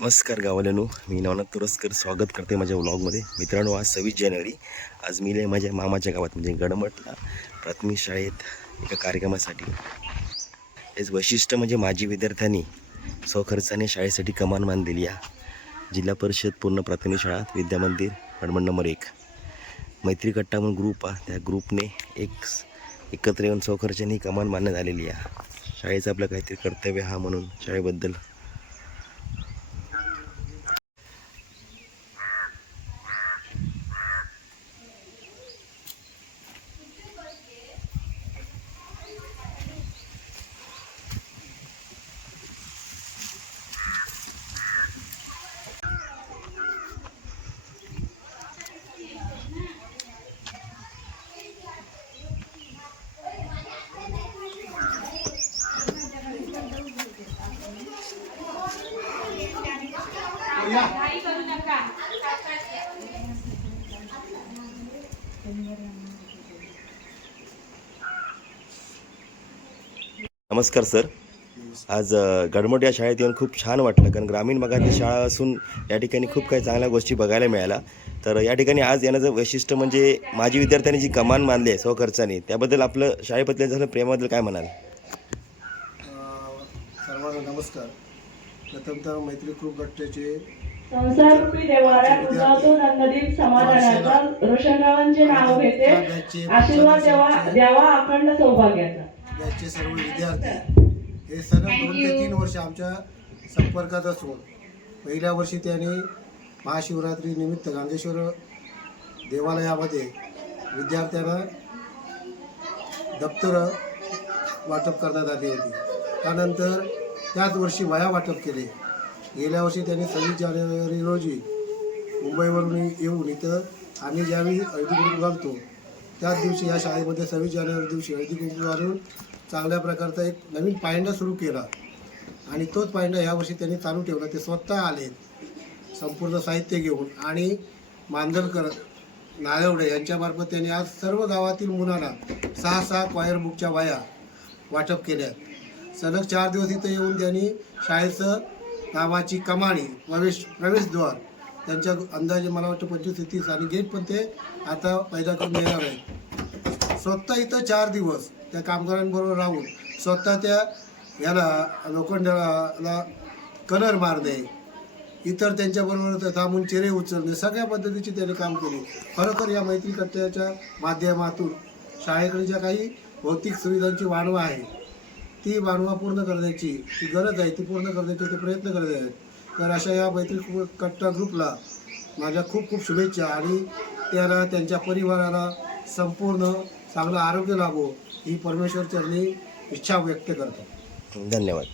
नमस्कार गावाल्यानो, मी नवनाथ तुरस्कर स्वागत करते माझ्या व्लॉगमध्ये. मित्रांनो, आज 26 जानेवारी. आज मी माझ्या मामाच्या गावात म्हणजे गडमटला प्राथमिक शाळेत एका कार्यक्रमासाठी. हेच वैशिष्ट्य म्हणजे माझी विद्यार्थ्यांनी स्वखर्चाने शाळेसाठी कमान बांधलेली आहे. जिल्हा परिषद पूर्ण प्राथमिक शाळा विद्यामंदिर गडमट नंबर 1 मैत्री कट्टा म्हणून ग्रुप आहे. त्या ग्रुपने एकत्र येऊन स्वखर्चाने कमान बांधण्यात आलेली आहे. शाळेचं आपलं काहीतरी कर्तव्य हा म्हणून शाळेबद्दल नमस्कार सर. आज गडमट या शाळेत येऊन खूप छान वाटलं, कारण ग्रामीण भागातली शाळा असून या ठिकाणी खूप काही चांगल्या गोष्टी बघायला मिळाल्या. तर या ठिकाणी आज येण्याचं वैशिष्ट्य म्हणजे माझी विद्यार्थ्यांनी जी कमान बांधली आहे स्वखर्चाने, त्याबद्दल आपलं शाळेबद्दल झालं प्रेमाबद्दल काय म्हणाल? सर्वांना नमस्कार. प्रथमतः मैत्री ग्रुप गटाचे संसाररूपी देवाऱ्यात उजाळतो नंददीप समाधानाचा रोषणावांचे नाव घेते. आशीर्वाद द्यावा अखंड सौभाग्याचा. बॅचचे सर्व विद्यार्थी हे सलग 2 ते 3 वर्ष आमच्या संपर्कात असून पहिल्या वर्षी त्यांनी महाशिवरात्री निमित्त गांधेश्वर देवालयामध्ये विद्यार्थ्यांना दप्तर वाटप करण्यात आली होती. त्यानंतर त्याच वर्षी वह्या वाटप केले. गेल्या वर्षी त्यांनी 26 जानेवारी रोजी मुंबईवरून येऊन इथं आम्ही ज्यावेळी हळदी कुंकू घालतो त्याच दिवशी या शाळेमध्ये 26 जानेवारी दिवशी हळदी कुंकू घालून चांगल्या प्रकारचा एक नवीन पायंडा सुरू केला आणि तोच पायंडा यावर्षी त्यांनी चालू ठेवला. ते स्वतः आले संपूर्ण साहित्य घेऊन आणि मांजरकर नाळवडे यांच्यामार्फत त्यांनी आज सर्व गावातील मुलांना 6 क्वायर बुकच्या वह्या वाटप केल्या. सलग 4 दिवस इथं येऊन त्यांनी शाळेचं नावाची कमानी प्रवेशद्वार त्यांच्या अंदाजे मला वाटतं 25 ते 30 आणि गेट पण ते आता पैदा करून येणार आहे. स्वतः इथं 4 दिवस त्या कामगारांबरोबर राहून स्वतः त्या याला लोखंडाला कलर मारणे, इतर त्यांच्याबरोबर थांबून चेहरे उचलणे, सगळ्या पद्धतीची त्यांनी काम केले. खरोखर या मैत्री कट्ट्याच्या माध्यमातून शाळेकडे ज्या काही भौतिक सुविधांची वाणवा आहे ती वाणवा पूर्ण करण्याची ती गरज आहे, ती पूर्ण करण्याचे ते प्रयत्न करत आहेत. तर अशा या मैत्री कट्टा ग्रुपला माझ्या खूप खूप शुभेच्छा आणि त्याला त्यांच्या परिवाराला संपूर्ण चांगलं आरोग्य लाभो ही परमेश्वर चरणी इच्छा व्यक्त करतो. धन्यवाद.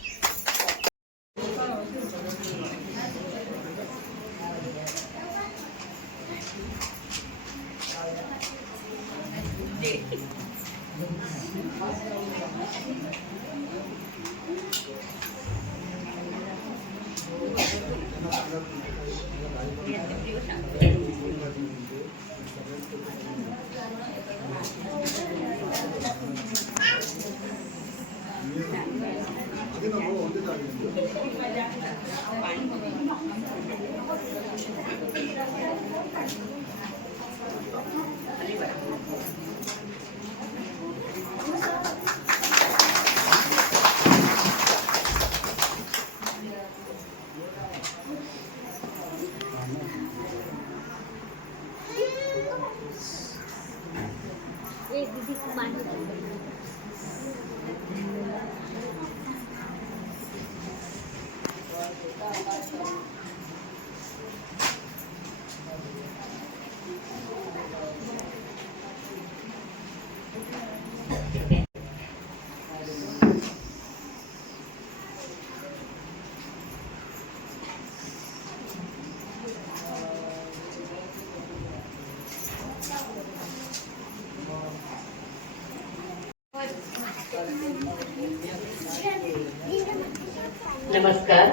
नमस्कार,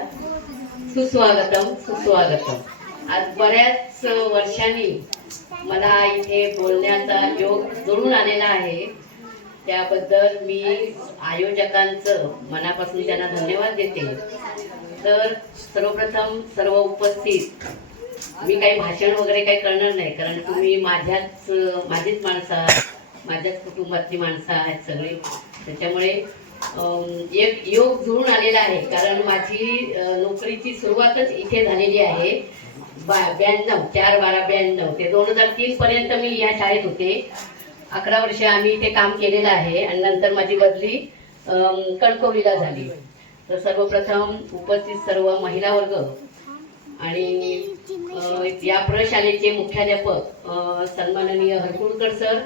सुस्वागतम. आज बऱ्याच वर्षांनी मला इथे बोलण्याचा योग जडून आलेला आहे. त्याबद्दल मी आयोजकांचं मनापासून त्यांना धन्यवाद देते. तर सर्वप्रथम सर्व उपस्थित, मी काही भाषण वगैरे काही करणार नाही, कारण तुम्ही माझीच माणसं आहात, माझ्याच कुटुंबातली माणसं आहेत सगळे. त्याच्यामुळे एक योग जुळून आलेला आहे, कारण माझी नोकरीची सुरुवातच इथे झालेली आहे. 4/12/92 ते 2003 पर्यंत मी या शाळेत होते. 11 वर्ष आम्ही इथे काम केलेलं आहे आणि नंतर माझी बदली कणकवलीला झाली. तर सर्वप्रथम उपस्थित सर्व महिला वर्ग आणि या प्रशालेचे मुख्याध्यापक सन्माननीय Harkulkar sir,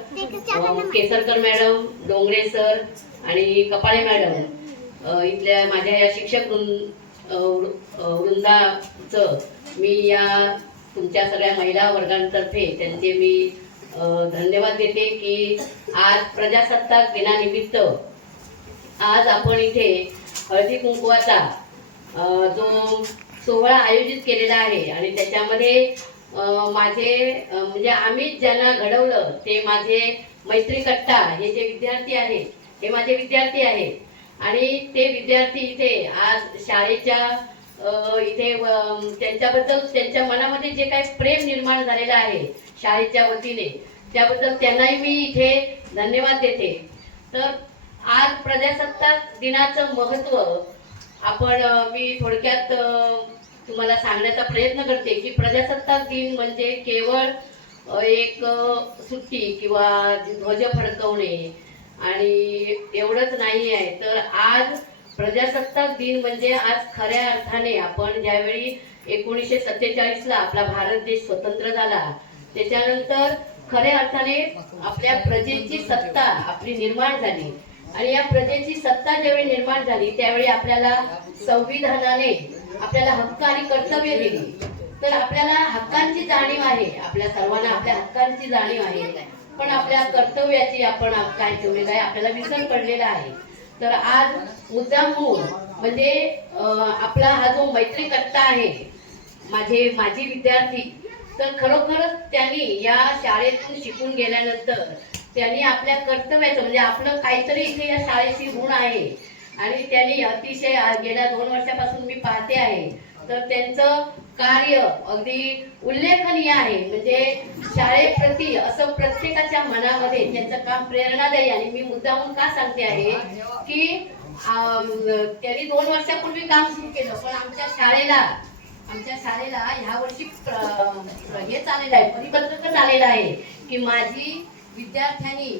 Kesarkar madam, Dongre sir आणि कपाळे मॅडम, इथल्या माझ्या या शिक्षक वृंदाचं मी या तुमच्या सगळ्या महिला वर्गांतर्फे त्यांचे मी धन्यवाद देते की आज प्रजासत्ताक दिनानिमित्त आज आपण इथे हळदी कुंकवाचा जो सोहळा आयोजित केलेला आहे आणि त्याच्यामध्ये माझे म्हणजे आम्ही ज्यांना घडवलं ते माझे मैत्री कट्टा हे जे विद्यार्थी आहेत, हे माझे विद्यार्थी आहेत आणि ते विद्यार्थी इथे आज शाळेच्या इथे त्यांच्याबद्दल त्यांच्या मनामध्ये जे काही प्रेम निर्माण झालेलं आहे शाळेच्या वतीने, त्याबद्दल त्यांनाही मी इथे धन्यवाद देते. तर आज प्रजासत्ताक दिनाचं महत्त्व मी थोडक्यात तुम्हाला सांगण्याचा प्रयत्न करते की प्रजासत्ताक दिन म्हणजे केवळ एक सुट्टी किंवा ध्वज फडकवणे आणि एवढंच नाही आहे. तर आज प्रजासत्ताक दिन म्हणजे आज खऱ्या अर्थाने आपण ज्यावेळी 1947ला आपला भारत देश स्वतंत्र झाला, त्याच्यानंतर खऱ्या अर्थाने आपल्या प्रजेची सत्ता आपली निर्माण झाली आणि या प्रजेची सत्ता ज्यावेळी निर्माण झाली त्यावेळी आपल्याला संविधानाने आपल्याला हक्क आणि कर्तव्य दिली. तर आपल्याला हक्कांची जाणीव आहे, आपल्या सर्वांना आपल्या हक्कांची जाणीव आहे, पण आपल्या कर्तव्याची आपण काय ठेवलेलं आहे, आपल्याला विसर पडलेला आहे. तर आज मुद्दाम म्हणजे आपला हा जो मैत्री कट्टा आहे, माझी विद्यार्थी, तर खरोखरच त्यांनी या शाळेतून शिकून गेल्यानंतर त्यांनी आपल्या कर्तव्याचं म्हणजे आपलं काहीतरी इथे या शाळेशी ऋण आहे आणि त्यांनी अतिशय गेल्या 2 वर्षापासून मी पाहते आहे, तर त्यांचं कार्य अगदी उल्लेखनीय आहे. म्हणजे शाळेप्रती असं प्रत्येकाच्या मनामध्ये त्यांचं काम प्रेरणादायी. आणि मी मुद्दामून का सांगते आहे की त्यांनी 2 वर्षापूर्वी काम सुरू केलं, पण आमच्या शाळेला ह्या वर्षी हे चाललेलं आहे, परिपत्रकच आलेलं आहे की माझी विद्यार्थ्यांनी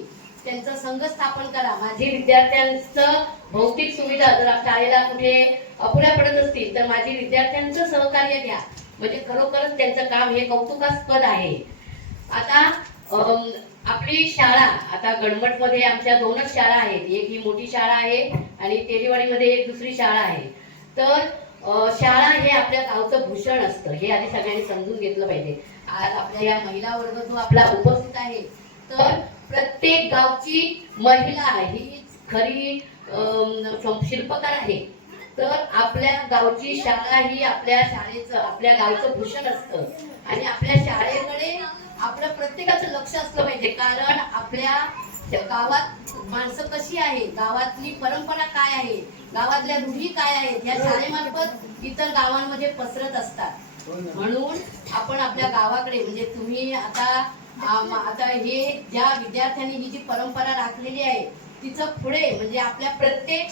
त्यांचं संघ स्थापन करा. माझी विद्यार्थ्यांचं भौतिक सुविधा जर शाळेला कुठे अपुऱ्या पडत असतील तर माझी विद्यार्थ्यांचं सहकार्य घ्या. म्हणजे खरोखरच त्यांचं काम हे कौतुकास्पद आहे. आता आपली शाळा, आता गडमठमध्ये आमच्या 2च शाळा आहेत, एक ही मोठी शाळा आहे आणि तेलीवाडीमध्ये एक दुसरी शाळा आहे. तर शाळा हे आपल्या गावचं भूषण असतं, हे आधी सगळ्यांनी समजून घेतलं पाहिजे. आज आपल्या या महिला वर्ग जो आपला उपस्थित आहे, तर प्रत्येक गावची महिला ही खरी शिल्पकार आहे. तर आपल्या गावची शाळा ही आपल्या शाळेचं, आपल्या गावचं भूषण असतं आणि आपल्या शाळेकडे आपलं प्रत्येकाचं लक्ष असलं पाहिजे. कारण आपल्या गावात माणसं कशी आहे, गावातली परंपरा काय आहे, गावातल्या रूढी काय आहेत, या शाळेमार्फत इतर गावांमध्ये पसरत असतात. म्हणून आपण आपल्या गावाकडे म्हणजे तुम्ही आता हे ज्या विद्यार्थ्यांनी ही जी परंपरा राखलेली आहे तिचं पुढे म्हणजे आपल्या प्रत्येक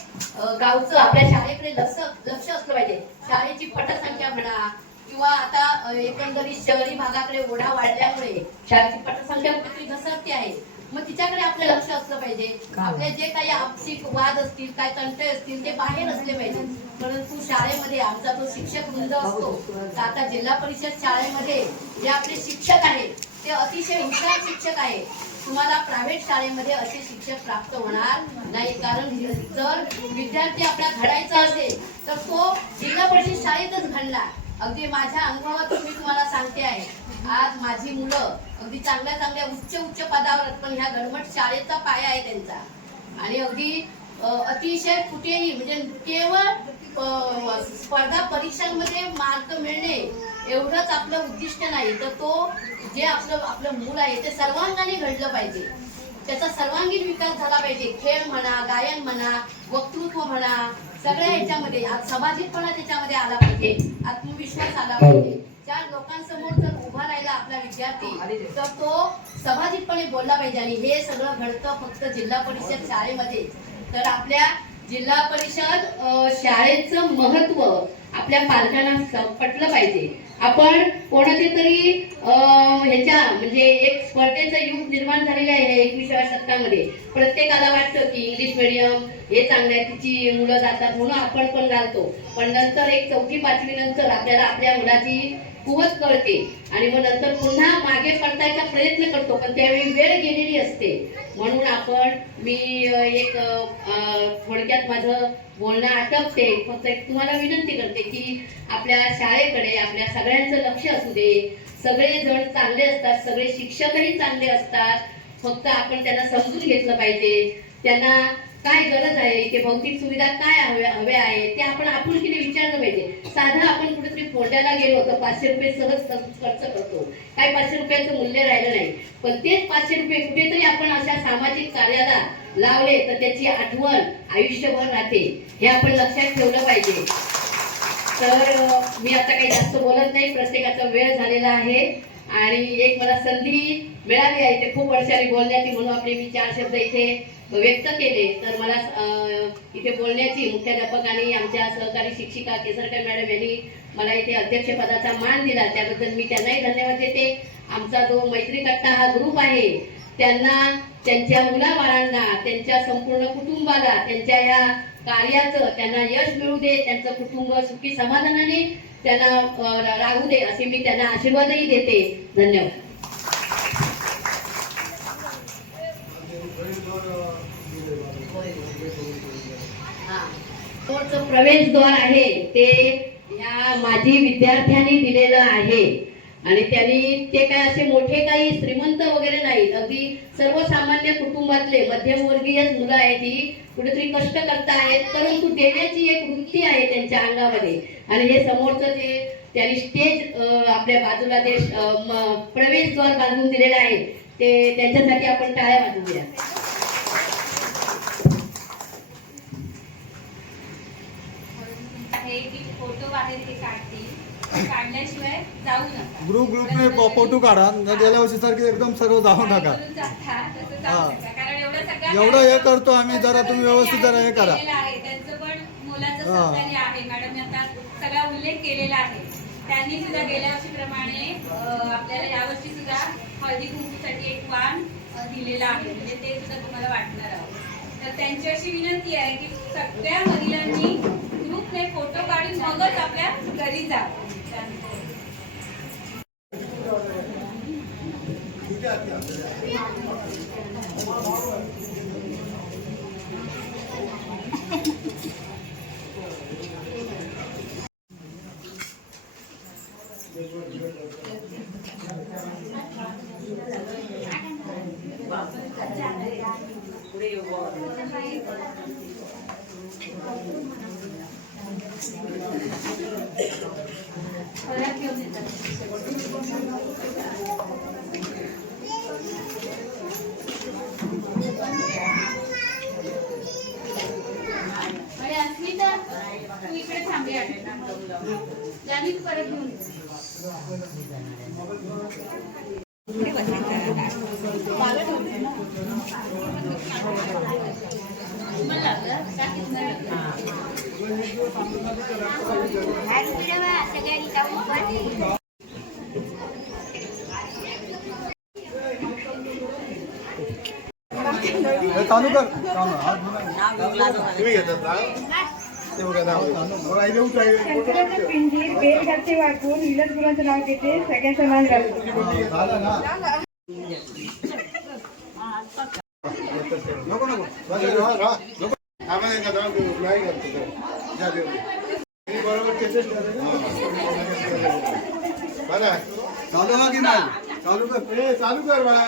गावचं आपल्या शाळेकडे लक्ष असलं पाहिजे. शाळेची पटसंख्या म्हणा किंवा आता एकंदरीत शहरी भागाकडे ओढा वाढल्यामुळे शाळेची पटसंख्या कुठेतरी घसरते आहे, मग तिच्याकडे आपलं लक्ष असलं पाहिजे. आपले जे काही आपसी वाद असतील, काय तंटे असतील ते बाहेर असले पाहिजे. परंतु शाळेमध्ये आमचा जो शिक्षक वृंद असतो, आता जिल्हा परिषद शाळेमध्ये जे आपले शिक्षक आहेत ते अतिशय हुशार शिक्षक आहेत. तुम्हाला प्रायव्हेट शाळेमध्ये असे शिक्षक प्राप्त होणार नाही. कारण जर विद्यार्थी आपला घडायचा असेल तर तो जिल्हा परिषद शाळेतच घडणार. अगदी माझ्या अनुभवातून मी तुम्हाला सांगते आहे. आज माझी मुलं अगदी चांगल्या उच्च पदावर, पण ह्या गडमठ शाळेचा पाया आहे त्यांचा. आणि अगदी अतिशय कुठेही म्हणजे केवळ स्पर्धा परीक्षांमध्ये मार्क मिळणे एवढंच आपलं उद्दिष्ट नाही, तर तो जे आपलं मूळ आहे ते सर्वांगाने घडलं पाहिजे. त्याचा सर्वांगीण विकास झाला पाहिजे. खेळ म्हणा, गायन म्हणा, वक्तृत्व म्हणा, सगळ्या ह्याच्यामध्ये समाजिकपणा त्याच्यामध्ये आला पाहिजे, आत्मविश्वास आला पाहिजे. ज्या लोकांसमोर जर उभा राहिला आपला विद्यार्थी तर तो समाजिकपणे बोलला पाहिजे. आणि हे सगळं घडतं फक्त जिल्हा परिषद शाळेमध्ये. तर आपल्या जिल्हा परिषद शाळेचं महत्व आपल्या पालकांना पटलं पाहिजे. आपण कोणाचे तरी ह्याच्या म्हणजे एक स्पर्धेचं युग निर्माण झालेलं आहे 21व्या शतकामध्ये. प्रत्येकाला वाटतं की इंग्लिश मीडियम हे चांगलं आहे, तिची मुलं जातात म्हणून आपण पण घालतो. पण नंतर एक 4थी 5वी नंतर आपल्याला आपल्या मुलाची कुवत कळते आणि मग नंतर पुन्हा मागे पडतायचा प्रयत्न करतो, पण त्यावेळी वेळ गेलेली असते. म्हणून मी एक थोडक्यात माझं बोलणं आटपते. फक्त एक तुम्हाला विनंती करते की आपल्या शाळेकडे आपल्या सगळ्यांचं लक्ष असू दे. सगळे जण चांगले असतात, सगळे शिक्षकही चांगले असतात. फक्त आपण त्यांना समजून घेतलं पाहिजे. त्यांना काय गरज आहे, इथे भौतिक सुविधा काय हव्या आहे ते आपण आपुलकीने विचारलं पाहिजे. साधं आपण कुठेतरी फोड्याला गेलो तर 500 रुपये सहज खर्च करतो, काय 500 रुपयाचं मूल्य राहिलं नाही. पण तेच 500 रुपये कुठेतरी आपण अशा सामाजिक कार्याला लावले तर त्याची आठवण आयुष्यभर राहते. हे आपण लक्षात ठेवलं पाहिजे. तर मी आता काही जास्त बोलत नाही, प्रत्येकाचा वेळ झालेला आहे आणि एक मला संधी मिळाली आहे ते खूप वर्षांनी बोलण्याची, म्हणून आपले मी 4 शब्द इथे व्यक्त केले. तर मला इथे बोलण्याची मुख्याध्यापक आणि आमच्या सहकारी शिक्षिका केसरकर मॅडम यांनी मला इथे अध्यक्षपदाचा मान दिला, त्याबद्दल मी त्यांनाही धन्यवाद देते. आमचा जो मैत्री कट्टा हा ग्रुप आहे त्यांना, त्यांच्या मुलाबाळांना, त्यांच्या संपूर्ण कुटुंबाला त्यांच्या या कार्याचं त्यांना यश मिळू दे, त्यांचं कुटुंब सुखी समाधानाने त्यांना राहू दे असे मी त्यांना आशीर्वादही देते. धन्यवाद. प्रवेशद्वार आहे ते या माजी विद्यार्थ्यांनी दिलेलं आहे आणि त्यांनी ते काय असे मोठे काही श्रीमंत वगैरे नाहीत, अगदी सर्वसामान्य कुटुंबातले मध्यमवर्गीय मुलं आहेत. ही कुठेतरी कष्ट करतायत, परंतु देण्याची एक वृत्ती आहे त्यांच्या अंगामध्ये. आणि हे समोरचं जे त्यांनी स्टेज आपल्या बाजूला ते प्रवेशद्वार बांधून दिलेलं आहे ते त्यांच्यासाठी आपण टाळ्या वाजवूया. फोटो बाहेर ते काढतील, काढल्याशिवाय जाऊ नका. ग्रुपने फोटो काढा, गेल्या वर्षी सारखे एकदम सर्व जाऊ नका. एवढं हे करतो आम्ही, जरा तुम्ही व्यवस्थित जरा हे करा. त्यांचं पण मुलाचं सहकार्य आहे. मॅडमने आता सगळा उल्लेख केलेला आहे. त्यांनी सुद्धा गेल्या वर्षीप्रमाणे आपल्याला यावर्षी सुद्धा हळदी कुंकूसाठी एक वाण दिलेला आहे, म्हणजे ते सुद्धा तुम्हाला वाटणार आहे. तर त्यांची अशी विनंती आहे की सगळ्या महिलांनी ग्रुपने फोटो काढून मगच आपल्या घरी जा. तू इकडे थांबे जाणीच परत घेऊन चालू कर. पिंजीर बेलगाचे वाटून विलस गुलांचं नाव घेते, सगळ्यांचं नाव घालतो. नको नको चालू हा की नाही? चालू कर, चालू कर बाळा.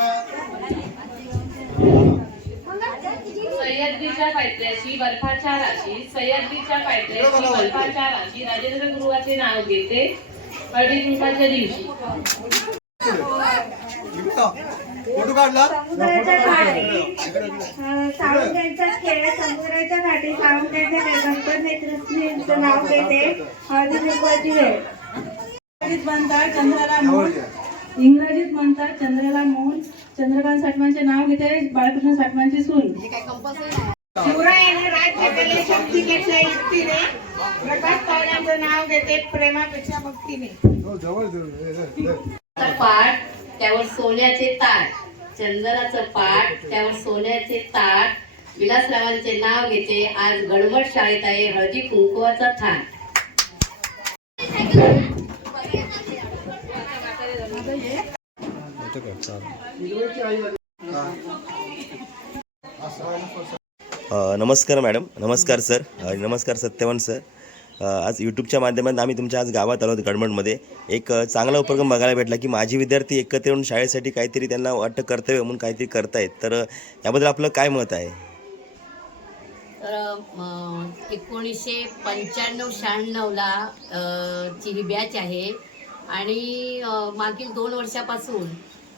सह्याद्रीच्या पायथ्याशी बर्फाच्या राशी, सह्याद्रीच्या पायथ्याशी बर्फाच्या राशी, राजेंद्र गुरुवाचे नाव घेते हळदी कुंकाच्या दिवशी. फोटो काढला समुद्राच्या काठी सावंतांचा खेळ समुद्राच्या काठी सावंतांच्या खेळ गणपती कृष्णींचं नाव घेते हळदी कुंकवाची वेळ. इंग्रजीत म्हणतात चंद्राला मूल, इंग्रजीत म्हणतात चंद्राला मूल. चंद्रकांत साठमांचे नाव घेते बाळकृष्ण साठमांची सून. शिवरायाने राज्य केले शक्तीपेक्षा युक्तीने, प्रकाश पावण्याचं नाव घेते प्रेमापेक्षा भक्तीने. जवळ पाठ त्यावर सोन्याचे ताट, चंदनाचं पाठ त्यावर सोन्याचे ताट. विलासरावांचे नाव घेते आज गडमट शाळेत आहे हळदी कुंकवाचा थाट. नमस्कार मॅडम, नमस्कार सर, नमस्कार सत्यवान सर. आज यूट्यूबच्या माध्यमातून आम्ही तुमच्या आज गावात आलो होतो गडमडमध्ये. एक चांगला उपक्रम बघायला भेटला की माझी विद्यार्थी एकत्र येऊन शाळेसाठी काहीतरी त्यांना वाटतं कर्तव्य म्हणून काहीतरी करतायत. तर याबद्दल आपलं काय मत आहे? तर 1995-96ला ची ही बॅच आहे आणि मागील 2 वर्षापासून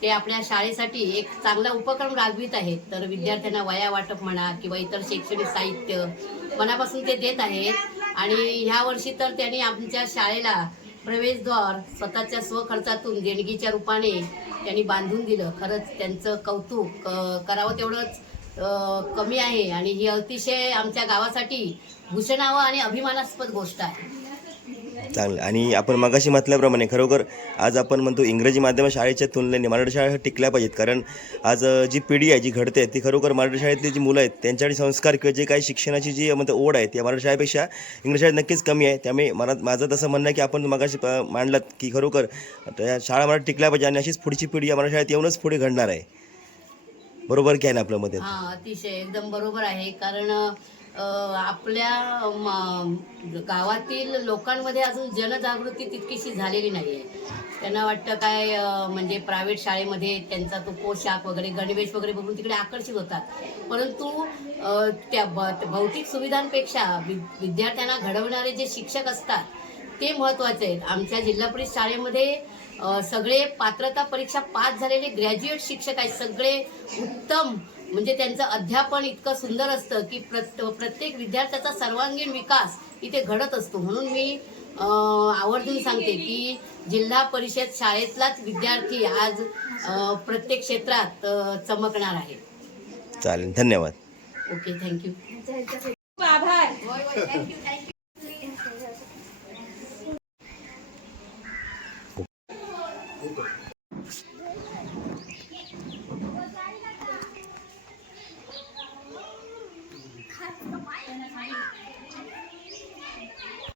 ते आपल्या शाळेसाठी एक चांगला उपक्रम राबवित आहेत. तर विद्यार्थ्यांना वह्या वाटप म्हणा किंवा इतर शैक्षणिक साहित्य मनापासून ते देत आहेत. आणि ह्या वर्षी तर त्यांनी आमच्या शाळेला प्रवेशद्वार स्वतःच्या स्वखर्चातून देणगीच्या रूपाने त्यांनी बांधून दिलं. खरंच त्यांचं कौतुक करावं तेवढंच कमी आहे आणि ही अतिशय आमच्या गावासाठी भूषणावं आणि अभिमानास्पद गोष्ट आहे. चांगलं. आणि आपण मगाशी म्हटल्याप्रमाणे खरोखर आज आपण म्हणतो इंग्रजी माध्यम शाळेच्या तुलनेने मराठी शाळा टिकल्या पाहिजेत. कारण आज जी पिढी आहे जी घडते ती खरोखर मराठी शाळेतली जी मुलं आहेत त्यांच्याकडे संस्कार किंवा जे काही शिक्षणाची जी म्हणतो ओढ आहे ती मराठी शाळेपेक्षा इंग्रजी शाळेत नक्कीच कमी आहे. त्यामुळे माझं तसं म्हणणं आहे की आपण मगाशी मांडलं की खरोखर शाळा मराठी टिकल्या पाहिजे आणि अशीच पुढची पिढी या मराठी शाळेत येऊनच पुढे घडणार आहे. बरोबर की आहे ना आपलं मत? हां, अतिशय एकदम बरोबर आहे. कारण आपल्या गावातील लोकांमध्ये अजून जनजागृती तितकीशी झालेली नाही आहे. त्यांना वाटतं काय म्हणजे प्रायव्हेट शाळेमध्ये त्यांचा तो पोशाख वगैरे गणवेश वगैरे बघून तिकडे आकर्षित होतात. परंतु त्या भौतिक सुविधांपेक्षा विद्यार्थ्यांना घडवणारे जे शिक्षक असतात ते महत्त्वाचे आहेत. आमच्या जिल्हा परिषद शाळेमध्ये सगळे पात्रता परीक्षा पास झालेले ग्रॅज्युएट शिक्षक आहेत. सगळे उत्तम, म्हणजे त्यांचं अध्यापन इतकं सुंदर असतं की प्रत्येक विद्यार्थ्याचा सर्वांगीण विकास इथे घडत असतो. म्हणून मी आवर्जून सांगते की जिल्हा परिषद शाळेतलाच विद्यार्थी आज प्रत्येक क्षेत्रात चमकणार आहे. चालेल, धन्यवाद. Okay, thank you. आभार.